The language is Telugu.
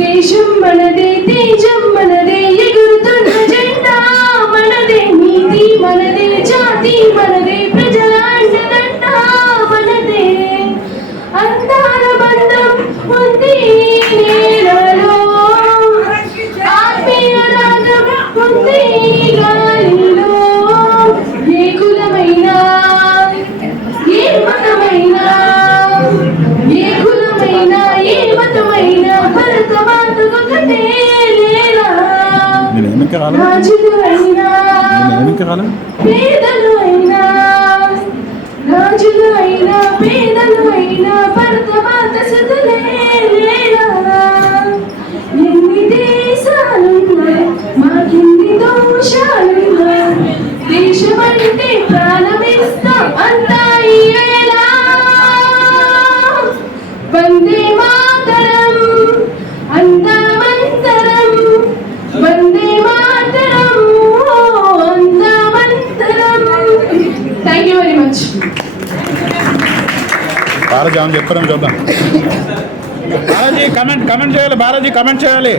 దేశం మనదే తేజం మనదే ఎగురుతున్న జెండా మనదే నీతి మనదే జాతి మనదే ఇంకా రాలేదు ఇంకా రాలేదు బాలాజీ ఆమె చెప్తారని చూద్దాం. బాలాజీ కమెంట్ కమెంట్ చేయాలి బాలాజీ కమెంట్ చేయాలి.